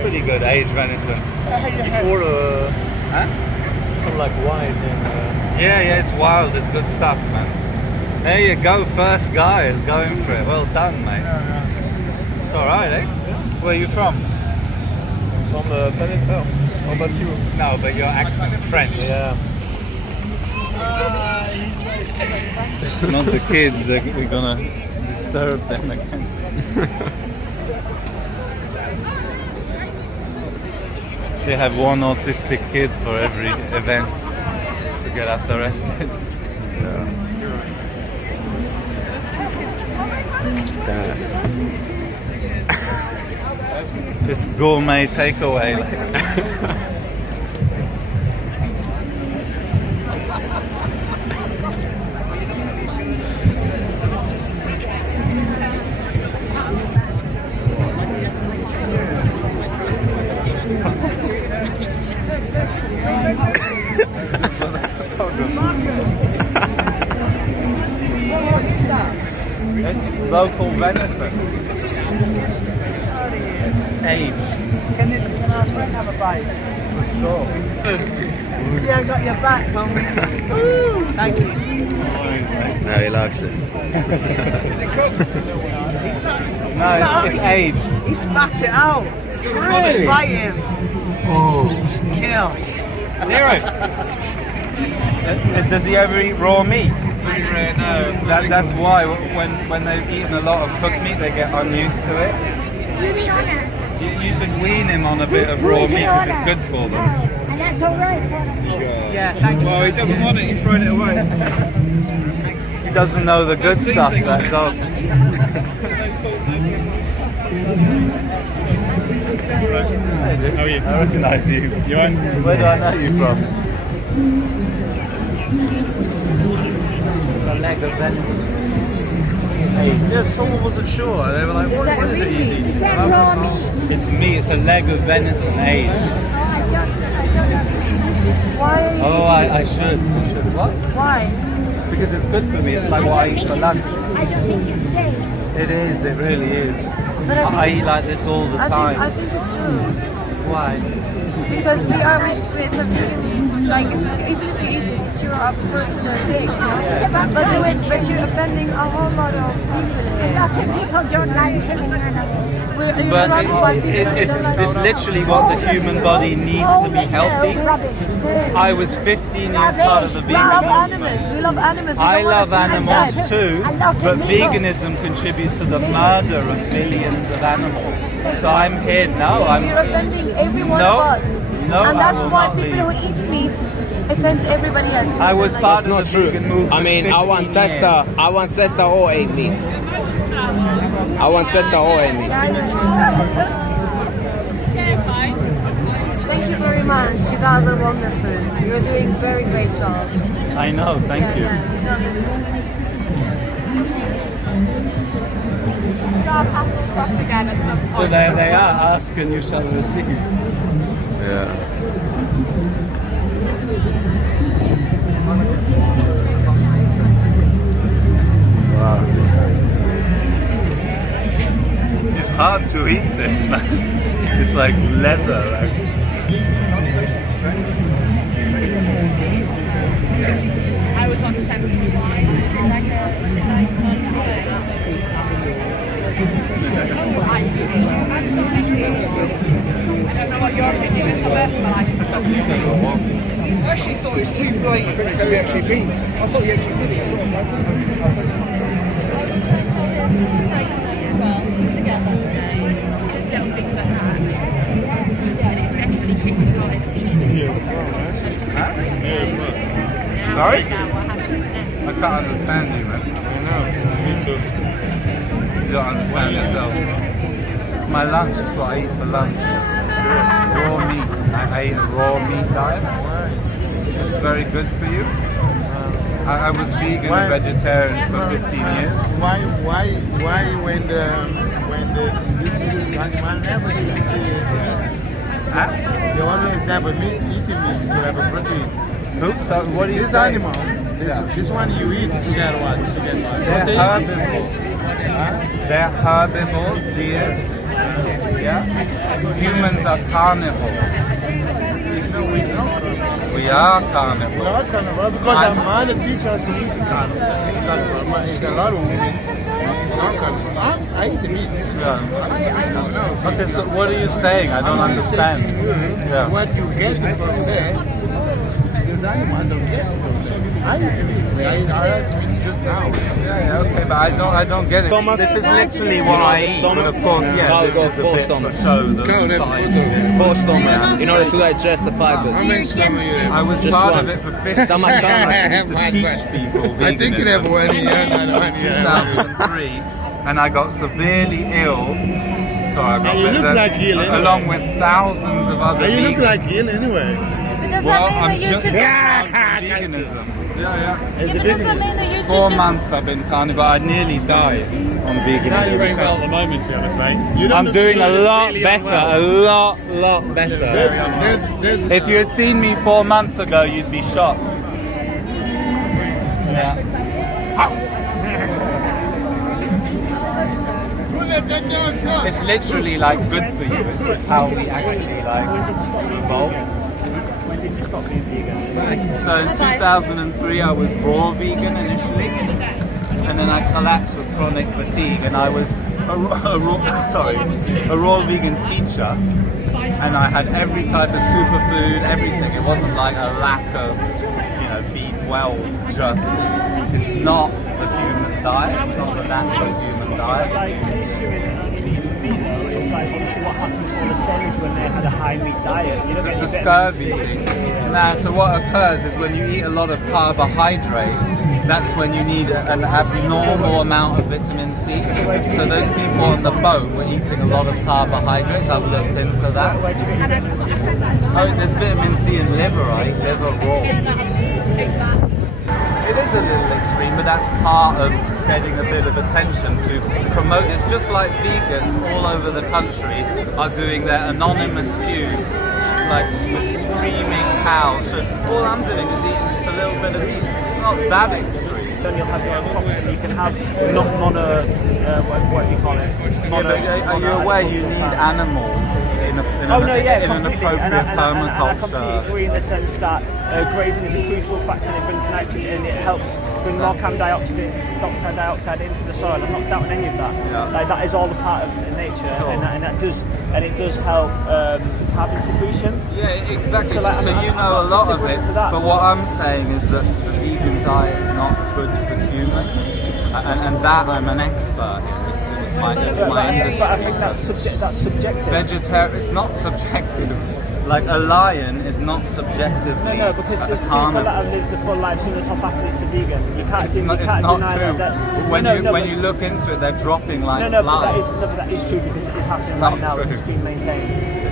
pretty good aged venison. It's all Huh? sort of like wide and Yeah, it's wild. It's good stuff, man. There you go, first guy is going for it. Well done, mate. It's alright, eh? Where are you from? from planet Earth. How about you? No, but your accent is French. Yeah. Not the kids, we're gonna disturb them again. They have one autistic kid for every event to get us arrested. This gourmet takeaway. It's local venison. Age. Can our friend have a bite? For sure. See, I got your back, homie. Thank you. No, he likes it. Is it cooked? No, it's age. He spat it out. Really? Bite him. Oh. Kill. Nero. Does he ever eat raw meat? No. That's why when they've eaten a lot of cooked meat, they get unused to it. You should wean him on a bit of raw meat because it's good for them. And that's all right for them. Yeah, thank you. Well, he doesn't want it. He's throwing it away. He doesn't know the good stuff, that dog. How are you? I recognise you. You alright? Where do I know you from? A leg of venison. Yeah, someone wasn't sure. They were like, what is it easy? Is that raw meat? It's me. It's a leg of venison aged. I don't know. Why are you Oh, I should. What? Why? Because it's good for me. It's like what I eat for lunch. I don't think it's safe. It is. It really is. But I eat like this all the I time. think it's true. Why? Because it's a vegan, like, even if you eat it, it's your personal thing. But you're offending a whole lot of people here. A lot of people don't like killing animals. But it's literally what the human body needs to be healthy. I was 15 years part of the We love vegan animals. movement. We love animals. We I don't wanna love see them animals dead. too, but veganism contributes to the murder of millions of animals. So I'm here now. We're offending every one No, of us. no, and I that's will why not people leave. who eat meat offends everybody else. I was Like- part That's not of the true. vegan movement. I mean, our 15 ancestor, years. our ancestor all ate meat. Our ancestor all ate meat. Yeah, I know. Thank you very much. You guys are wonderful. You're doing a very great job. I know, thank you. Yeah, you've done it. Job after propaganda at some So point. they are, ask and you shall receive. Yeah. Wow. It's hard to eat this, man. It's like leather. Like. I was on 70 wine. I don't know what your opinion is, but I actually thought it was too blatant to be actually beaten. I thought you actually did it. Sorry? I can't understand you, man. I know. Me too. You don't understand yourself. It's my lunch. It's what I eat for lunch. Raw meat. I ate a raw meat diet. It's very good for you. I was vegan and vegetarian for 15 years. Why when the indigenous animal never eat meat? Huh? They always never eating meat to have a protein. Oops, so what do you This say? animal, this one you eat to get what? To get what? They're herbivores. Huh? They're herbivores, deers. Yeah? Humans are carnivores. We are carnivores. Not carnival because our mother teaches us to eat carnival. It's a lot of women. It's not carnival. I eat the meat. Yeah. Okay, so what are you saying? I don't understand. Yeah. What you get from there, this animal don't get from there. I eat the meat. I eat meat just now. Yeah, okay, but I don't get it. This is literally what I eat, but of course, yeah, this is a bit for show the size. 4 stomachs in order to digest the fibers. How many stomach you have? I was Just part one. of it for 15 Stomach years. count. to teach people I think you have veganism. one in 2003, and I got severely ill. Sorry, I got And you look better, like Gil anyway. along with thousands of other You look vegans. like him anyway. But does Well, that mean I'm that you just should? around veganism. Yeah. Yeah, but does that mean that you should 4 just? months I've been carnivore. I nearly died on veganism. You're doing well at the moment, to be honest, mate. You don't I'm look doing a good. lot really better, unwell. a lot better. There's If you had seen me 4 months ago, you'd be shocked. Yeah. It's literally like good for you. It's how we actually like evolve. When did you stop being vegan? So in 2003, I was raw vegan initially, and then I collapsed with chronic fatigue, and I was a raw vegan teacher, and I had every type of superfood, everything. It wasn't like a lack of, B12. It's not the human diet. It's not the natural human diet. Like the issue in meat though, it's like obviously what happened to all the sailors when they had a high meat diet. You don't get The any scurvy vitamin C. thing. Now, so what occurs is when you eat a lot of carbohydrates, that's when you need an abnormal amount of vitamin C. So those people on the boat were eating a lot of carbohydrates. I've looked into that. Where do you get your vitamin C from? Oh, there's vitamin C in liver, right? Liver raw. It is a little extreme, but that's part of getting a bit of attention to promote this. Just like vegans all over the country are doing their anonymous queues, like with screaming cows. So all I'm doing is eating just a little bit of meat. It's not that extreme. Then you'll have your own crops and you can have what do you call it? Yeah, but are you aware you need animals in an completely. appropriate And I completely permaculture? agree in the sense that grazing is a crucial factor and it brings nitrogen and it helps bring more carbon dioxide into the soil. I'm not doubting any of that. Yeah. Like that is all a part of nature, Sure. and it does help carbon secretion. Yeah, exactly. So, So, like, I'm you not know a lot of disagreeing it, to that. but what I'm saying is that the vegan diet is not good for humans, and that I'm an expert in because it was my industry. But I think that's subjective. It's not subjective. Like a lion is not subjectively No, because there's a people carnivore. that have lived the full life, some of the top athletes are vegan. You can't, It's you not, can't it's not deny true. that. When but you look into it, they're dropping like but flies. that is true because it is happening Not right now and true. it's being maintained.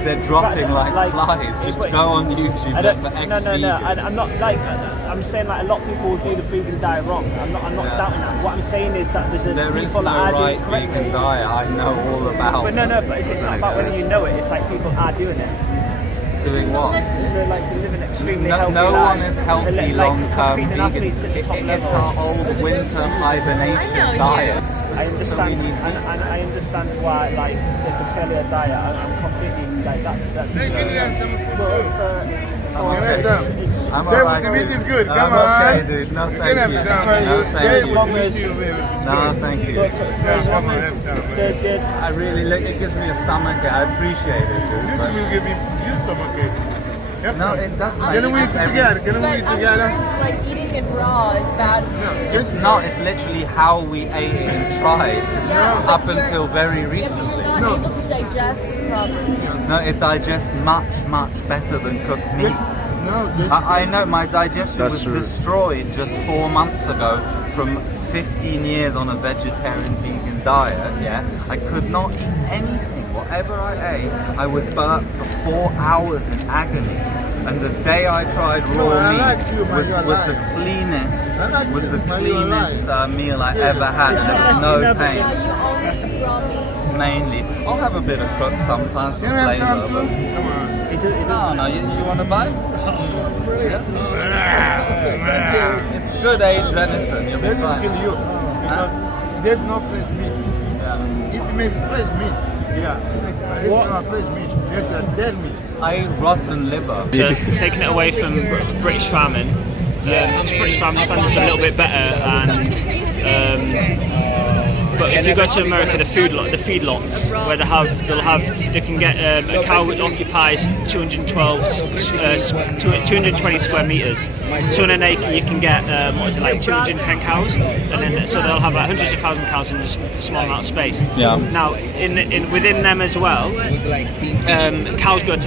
They're dropping But, like flies. Just but- go on YouTube I look don't, for no, ex-vegan. I'm not like I'm saying like a lot of people will do the vegan diet wrong. I'm not Yeah. doubting that. What I'm saying is that there's There is people no that are doing right it correctly. vegan diet. I know all about. But but it's not about whether you know it. It's like people are doing it. Doing what? They're like living extremely No, healthy no one lives. is healthy They're long-term competing vegan. athletes at the top It's level. our old winter hibernation diet. I So we understand, need and I understand why, like the paleo diet. I'm completely like that. Hey, can you have some food? It's I'm Hey, alright, the meat dude. is good. I'm Come on. okay, dude. No, You thank can you. have some. No, as thank long you. as No, thank you. for as long Come on, as have some, the I really, it gives me a stomach ache. I appreciate it, dude. You But will give me you some okay. Have no, some. it doesn't. Can we eat together? Can we But eat I'm together? sure, like eating it raw is bad for you. It's not. It's literally how we ate it and tried Yeah, but up you're- until very Yeah, but recently. you're not able to digest properly. No, it digests much, much better than cooked meat. No, I know my digestion That's was true. destroyed just 4 months ago from 15 years on a vegetarian vegan diet. Yeah, I could not eat anything. Whatever I ate, I would burp for 4 hours in agony. And the day I tried raw No, I meat like you, man, was you're the alive. cleanest, I like was you, the man, you're cleanest alive. meal I Yeah. ever had. There was Yeah, no but- pain. Yeah, you only eat raw meat. Mainly, I'll have a bit of cook sometimes for Can we have some flavor. food? Come on. No, you want to buy? Thank you. It's good aged venison. You'll be Let me fine. kill you. Huh? There's no fresh meat. Yeah. If you make fresh meat, Yeah. It's not fresh meat. It's a dead meat. I eat rotten liver. So taking it away from British farming, British farming standards are a little bit better, but if you go to America, the feedlots where they can get a cow that occupies 220 square meters. So in an acre you can get 210 cows, and then so they'll have hundreds of thousands of cows in a small amount of space. Yeah. Now within them as well, cows go to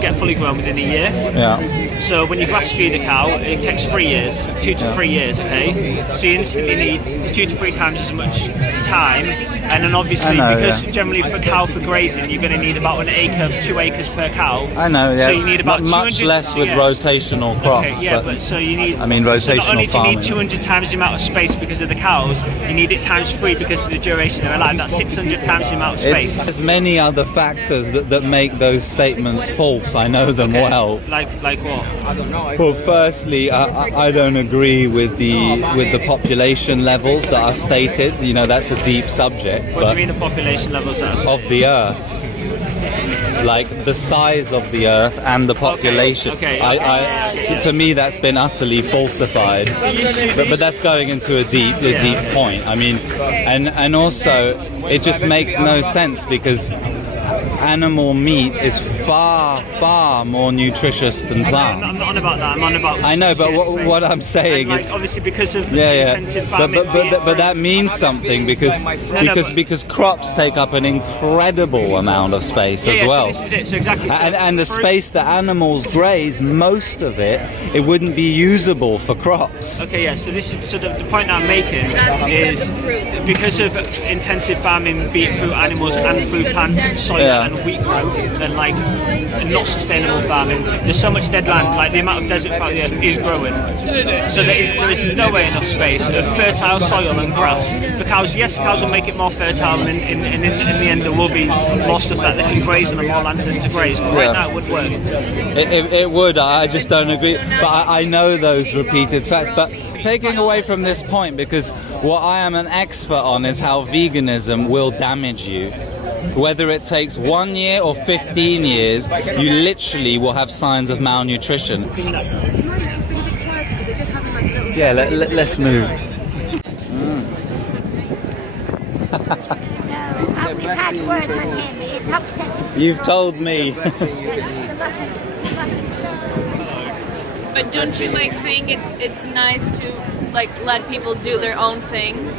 get fully grown within a year. Yeah. So when you grass feed a cow, it takes 3 years, 2 to 3 years. Okay, so you instantly need 2 to 3 times as much time, and then obviously because generally for cow for grazing, you're going to need about 1 acre, 2 acres per cow. I know. Yeah. So you need about much less with rotational crops. Okay, yeah, but so you need. I mean, rotational so not only do you farming. need 200 times the amount of space because of the cows, you need it times 3 because of the duration of their life. That's 600 times the amount of space. There's many other factors that make those statements false. I know them well. Like what? Well, firstly, I don't agree with the population levels that are stated. You know, that's a deep subject. What do you mean the population levels are? Of the Earth. Like the size of the Earth and the population. Okay. To me, that's been utterly falsified. But that's going into a deep point. I mean, and also it just makes no sense because animal meat is far more nutritious than plants. I'm not on about that. I'm on about. I know, but what I'm saying is obviously because of intensive farming. But that means something because crops take up an incredible amount of space as well. So this is it. So exactly. And the space that animals graze, most of it wouldn't be usable for crops. Okay, yeah. So the point I'm making is because of intensive farming, be it through animals and through plants, soil and wheat growth, and not sustainable farming. There's so much dead land. Like the amount of desert throughout the earth is growing. So there is nowhere enough space of fertile soil and grass for cows. Yes, cows will make it more fertile, and in the end there will be more stuff that they can graze on and more land for them to graze. But right now it would work. It would. I just don't agree. But I know those repeated facts. But taking away from this point, because what I am an expert on is how veganism will damage you. Whether it takes 1 year or 15 years, you literally will have signs of malnutrition. Yeah, let's move. We've had words on him. It's upsetting. You've told me. But don't you think it's nice to let people do their own thing?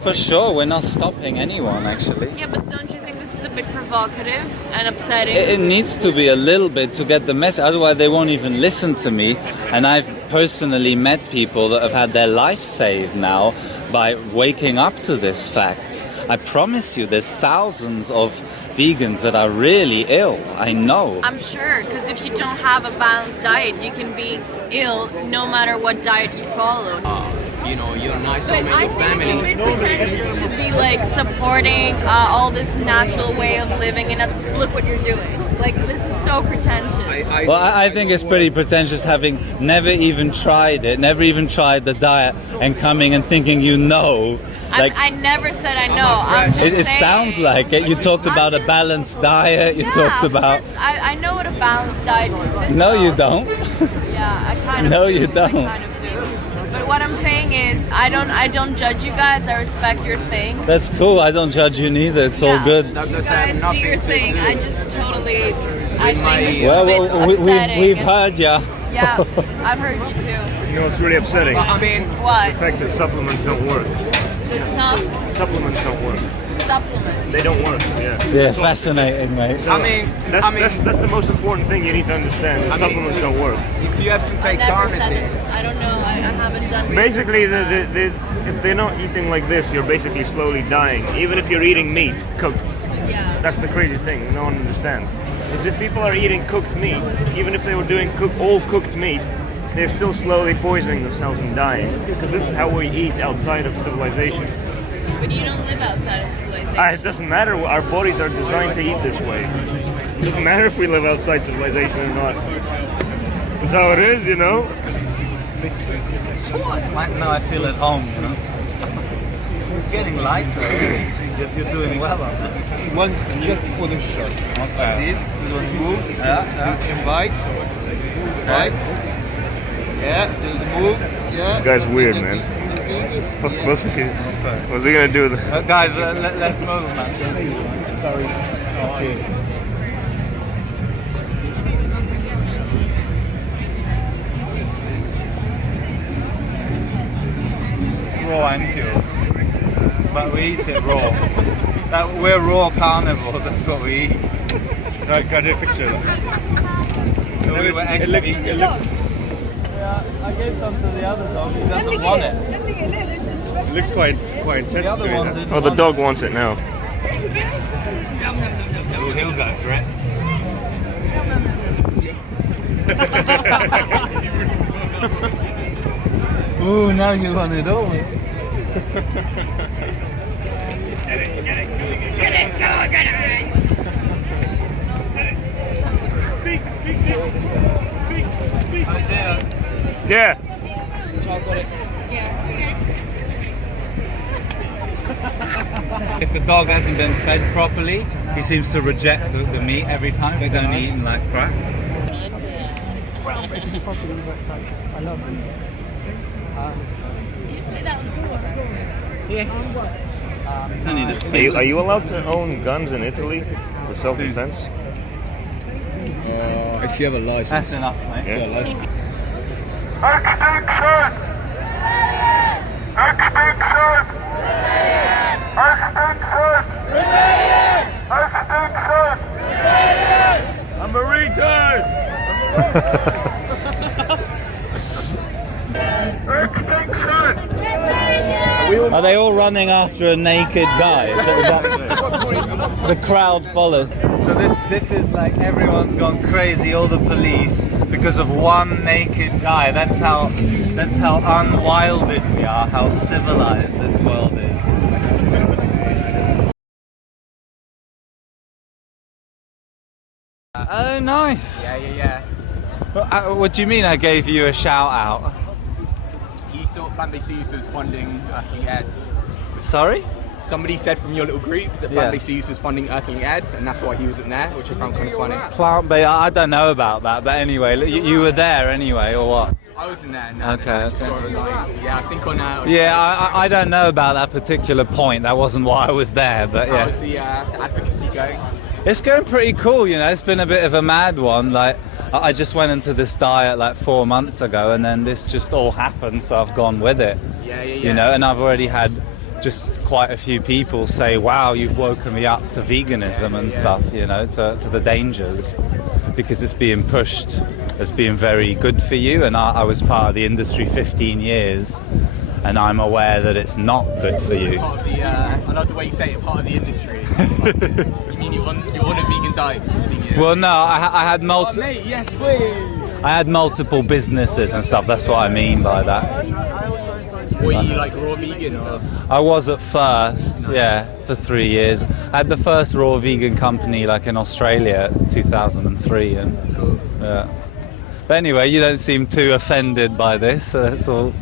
For sure, we're not stopping anyone actually. Yeah, but don't you think this is a bit provocative and upsetting? It needs to be a little bit to get the message, otherwise they won't even listen to me. And I've personally met people that have had their life saved now by waking up to this fact. I promise you, there's thousands of vegans that are really ill. I know. I'm sure, because if you don't have a balanced diet, you can be ill no matter what diet you follow. You're nice But I think it's a bit pretentious to be supporting all this natural way of living, and look what you're doing. This is so pretentious. Well, I think it's pretty pretentious having never even tried it, never even tried the diet, and coming and thinking I never said I know. I'm just it saying. Sounds like it. You talked about a balanced diet. You talked about. I know what a balanced diet consists No, of. you don't. Yeah, I kind of. No, do. you don't. I kind of do. But what I'm saying is, I don't judge you guys. I respect your thing. That's cool. I don't judge you neither. It's all good. You guys do your thing. I just totally. I think this is Well, a bit upsetting. we've heard ya. Yeah, I've heard you too. You know, it's really upsetting. What? The fact that supplements don't work. Supplements don't work. Supplements. They don't work. Yeah. Yeah, fascinating, mate. That's the most important thing you need to understand. Is supplements don't work. If you have to I take never said it. I don't know. I haven't done. Basically, if they're not eating like this, you're basically slowly dying. Even if you're eating meat cooked. Yeah. That's the crazy thing. No one understands. Is if people are eating cooked meat, even if they were doing all cooked meat, they're still slowly poisoning themselves and dying. Because this is how we eat outside of civilization. But you don't live outside of civilization. It doesn't matter. Our bodies are designed to eat this way. It doesn't matter if we live outside civilization or not. That's how it is, Now I feel at home, It's getting lighter. You're doing well on that. One just for the shot. Okay. This one move. Yeah. You invite. Right. Yeah, do the move. Yeah. This guy's weird, man. What's he gonna do? Guys, let's move, man. Sorry. Okay. Raw and killed, but we eat it raw. We're raw carnivores. That's what we eat. Right, can I fix it? We were It looks Yeah, I gave some to the other dog. He doesn't want it. It looks quite intense The other to one it. didn't Oh, the want dog wants it now. He'll go for it. Ooh, now you want it all. Yeah. If a dog hasn't been fed properly, he seems to reject the meat every time. He's only eating like crap. I love him. Yeah. It's only the Are you allowed to own guns in Italy for self-defense? If you have a license. That's enough, mate. Yeah. I'm a retard! Are they all running after a naked guy? Is that the crowd follows. So this is like everyone's gone crazy, all the police, because of one naked guy. That's how unwilded we are, how civilized this world is. Oh, nice. Yeah. What do you mean I gave you a shout out? You thought Plant-Based Use was funding Earthling ads. Sorry? Somebody said from your little group that Plant-Based Use was funding Earthling ads, and that's why he wasn't there, which I found kind of funny. Plant-based, I don't know about that, but anyway, you were there anyway, or what? I wasn't there. No, Okay, I just okay. saw it online. Yeah, I think on Yeah, I don't know about that particular point. That wasn't why I was there, but yeah. how's the advocacy going? It's going pretty cool, you know. It's been a bit of a mad one. Like, I just went into this diet like 4 months ago, and then this just all happened, so I've gone with it. Yeah. You know, and I've already had just quite a few people say, "Wow, you've woken me up to veganism and stuff," you know, to the dangers, because it's being pushed as being very good for you. And I was part of the industry 15 years, and I'm aware that it's not good for you. Part of the, I love the way you say it, part of the industry. It's like, you mean you're on a vegan diet for 15 years? Well, no, I had multiple. Mate, yes, please. I had multiple businesses and stuff. That's what I mean by that. Were you like raw vegan or? I was at first, yeah, for 3 years. I had the first raw vegan company like in Australia, 2003, and Cool. yeah. But anyway, you don't seem too offended by this, so that's all.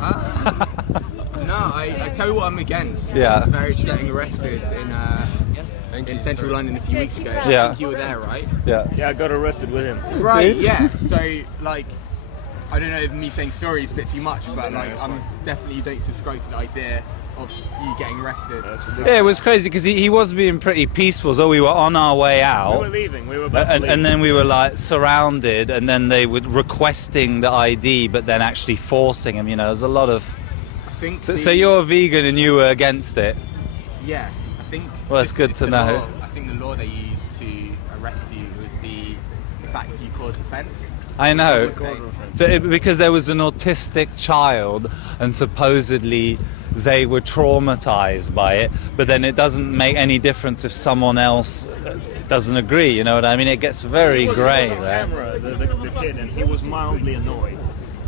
No, I tell you what I'm against. Yeah. This marriage getting arrested in central London a few weeks ago. Yeah. I think you were there, right? Yeah. Yeah, I got arrested with him. Right, yeah. So, like, I don't know if me saying sorry is a bit too much, but like, I'm definitely don't subscribe to the idea of you getting arrested. Yeah, it was crazy because he was being pretty peaceful. So we were on our way We out. were leaving. We were about to leave. And then we were like surrounded, and then they were requesting the ID, but then actually forcing him. You know, there's a lot of. I think. So you're a vegan and you were against it. Yeah, I think. Well, that's good it's to the know. law. I think the law they used to arrest you was the fact you caused offence. I know. That's what I'm saying. So because there was an autistic child, and supposedly they were traumatized by it, but then it doesn't make any difference if someone else doesn't agree. You know what I mean? It gets very grey He was on there. camera, the kid, and he was mildly annoyed.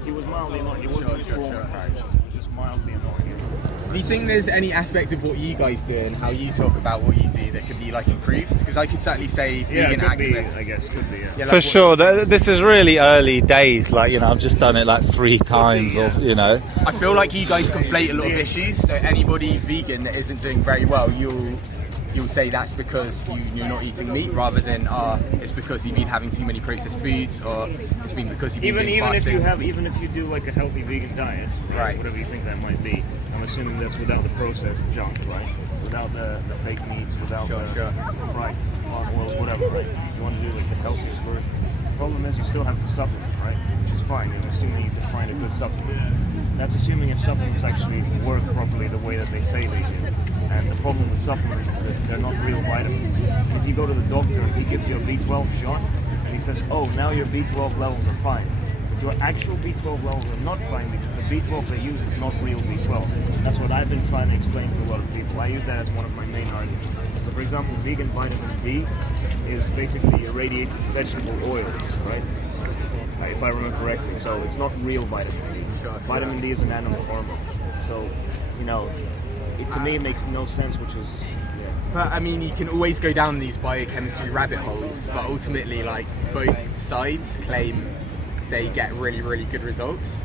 He was mildly annoyed. He wasn't traumatized. He was just mildly annoyed. Do you think there's any aspect of what you guys do and how you talk about what you do that could be like improved? Because I could certainly say vegan activists. I guess could be. Yeah. For sure, this is really early days. Like, you know, I've just done it like 3 times, or you know. I feel like you guys conflate a lot of issues. So anybody vegan that isn't doing very well, you'll say that's because you're not eating meat, rather than it's because you've been having too many processed foods, or it's been because you've been doing fasting. Even if you do like a healthy vegan diet, right? Whatever you think that might be, I'm assuming that's without the processed junk, right? Without the fake meats, without the fried palm oils, whatever, right? You want to do like the healthiest version. The problem is you still have to supplement, right? Which is fine. You're assuming you can find a good supplement. That's assuming if supplements actually work properly the way that they say they do. And the problem with supplements is that they're not real vitamins. If you go to the doctor and he gives you a B12 shot and he says, oh, now your B12 levels are fine, but your actual B12 levels are not fine because the B12 they use is not real B12. That's what I've been trying to explain to a lot of people. I use that as one of my main arguments. So for example, vegan vitamin D is basically irradiated vegetable oils, right? If I remember correctly. So it's not real vitamin D. Vitamin D is an animal hormone. So, you know, to me it makes no sense, which is... Yeah. But I mean, you can always go down these biochemistry rabbit holes, but ultimately, like, both sides claim they get really, really good results.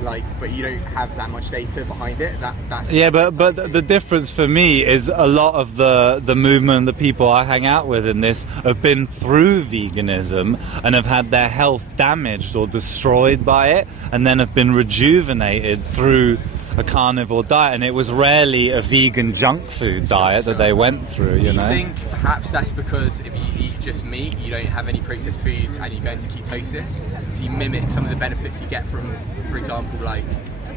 Like, but you don't have that much data behind it. That's but the difference for me is a lot of the movement, the people I hang out with in this have been through veganism and have had their health damaged or destroyed by it, and then have been rejuvenated through a carnivore diet, and it was rarely a vegan junk food diet that they went through. Do you think perhaps that's because if you eat just meat, you don't have any processed foods, and you go into ketosis, so you mimic some of the benefits you get from, for example, like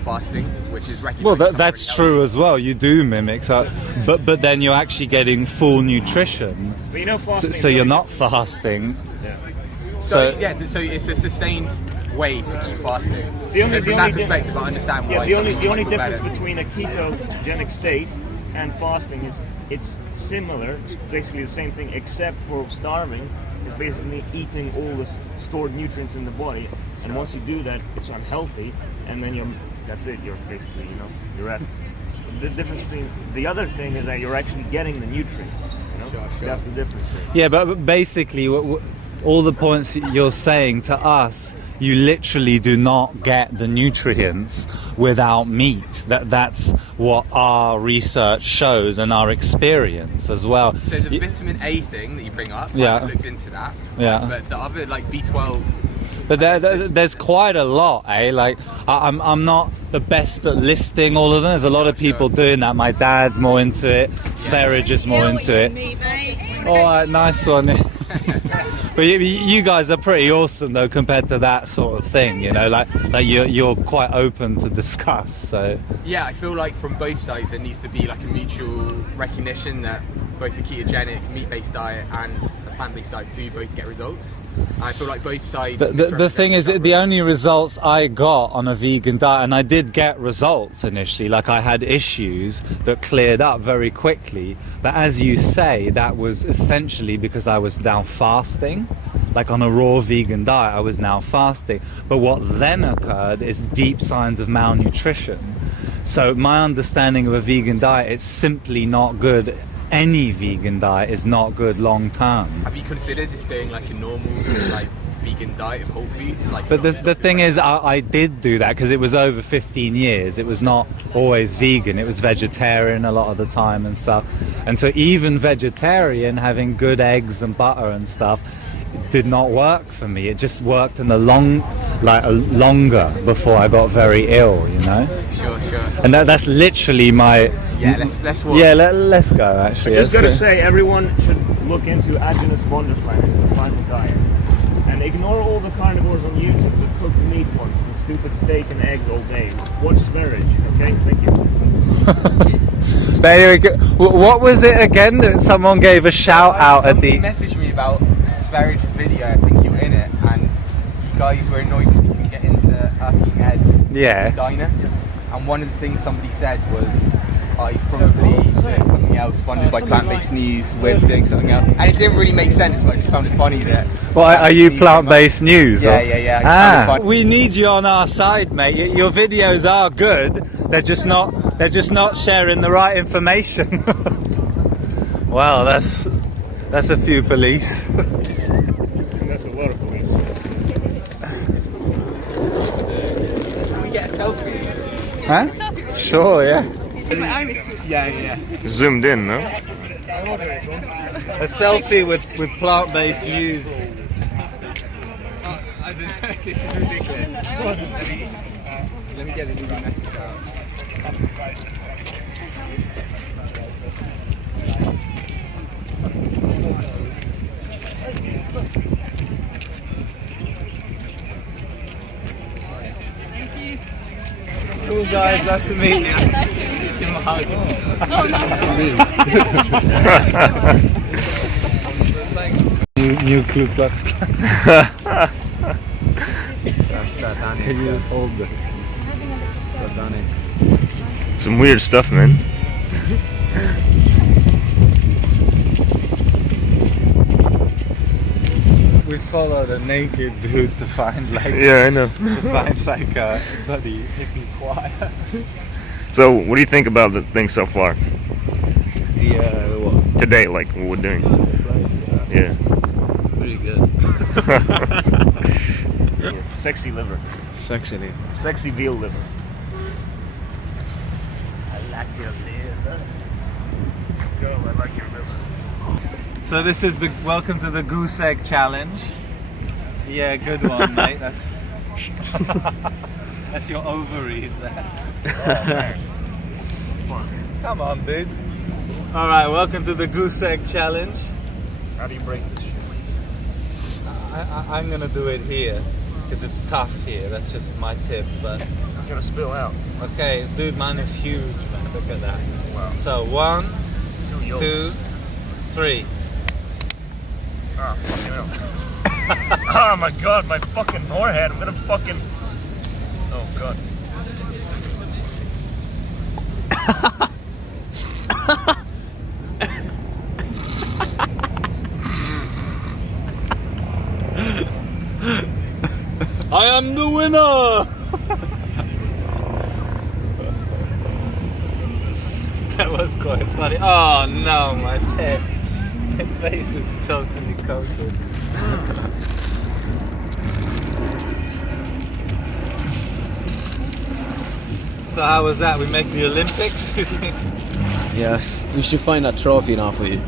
fasting, which is recognized. Well, that's true as well. You do mimic, but then you're actually getting full nutrition. But you know, fasting. So you're not fasting. Yeah. So it's a sustained way to keep fasting. From that perspective, I understand why. The only difference between a ketogenic state and fasting is it's similar. It's basically the same thing, except for starving is basically eating all the stored nutrients in the body. And once you do that, it's unhealthy, and then that's it. You're basically, you're at. The difference between the other thing is that you're actually getting the nutrients. Sure. That's the difference. Yeah, but basically, all the points you're saying to us, you literally do not get the nutrients without meat. That's what our research shows and our experience as well. So the vitamin A thing that you bring up, yeah. I looked into that. Yeah. But the other, like B12. But there's quite a lot, eh? Like, I'm not the best at listing all of them. There's a lot of people doing that. My dad's more into it. Sverige is more into it. All right, nice one. But you guys are pretty awesome though, compared to that sort of thing. Like you're quite open to discuss. So yeah, I feel like from both sides there needs to be like a mutual recognition that both a ketogenic meat-based diet and a plant-based diet do both get results. And I feel like both sides. The thing is, the only results I got on a vegan diet, and I did get results initially, like I had issues that cleared up very quickly. But as you say, that was essentially because I was now fasting. Like on a raw vegan diet, I was now fasting. But what then occurred is deep signs of malnutrition. So my understanding of a vegan diet, it's simply not good. Any vegan diet is not good long term. Have you considered just doing like a normal like vegan diet of whole foods? But the thing is, I did do that because it was over 15 years. It was not always vegan. It was vegetarian a lot of the time and stuff. And so even vegetarian, having good eggs and butter and stuff, did not work for me. It just worked in the longer before I got very ill, Sure. And that's literally my... Yeah, let's walk. Yeah, let's go, actually. I just gotta say, everyone should look into Agenus Wonderland. It's a primal diet. And ignore all the carnivores on YouTube that cook meat ones, the stupid steak and eggs all day. Watch Sverige, okay? Thank you. But anyway, what was it again that someone gave a shout out at the... Somebody messaged me about Sverige's video, I think you were in it, and you guys were annoyed because you couldn't get into Earthling Ed's diner. And one of the things somebody said was, he's probably doing something else funded by plant-based news with doing something else. And it didn't really make sense, but I just found it funny that... Well, are you plant-based news? Yeah. We need you on our side, mate. Your videos are good. They're They're just not sharing the right information. Wow, that's a few police. That's a lot of police. Can we get a selfie? Huh? Sure, yeah. My arm is too. Yeah. Zoomed in, no? A selfie with plant-based news. I don't know, this is ridiculous. Let me get the new message out. Cool guys, nice to meet you. Nice to meet you. Give him a hug. Oh, nice to meet you. New Ku Klux Klan. Can you just hold the satanic? Some weird stuff, man. We followed a naked dude to find like Yeah, I know. to find like a bloody hippie choir. So, what do you think about the thing so far? What? Today, like what we're doing? Yeah. Pretty good. Sexy liver. Sexy. Sexy veal liver. I like your liver. Yo, I like your liver. So this is the welcome to the goose egg challenge. Yeah, good one, mate. That's your ovaries there. Oh, man. Come on, dude. All right, welcome to the goose egg challenge. How do you break this shit? I'm gonna do it here because it's tough here. That's just my tip. But It's gonna spill out. okay, dude, mine is huge, man. Look at that. Wow. So 1, 2 yolks. 2, 3. Oh, fucking hell. Oh my god, my fucking forehead. I'm gonna fucking. Oh god. I am the winner! That was quite funny. Oh no, my head. My face is totally coated. So how was that? We make the Olympics? Yes, we should find that trophy now for you.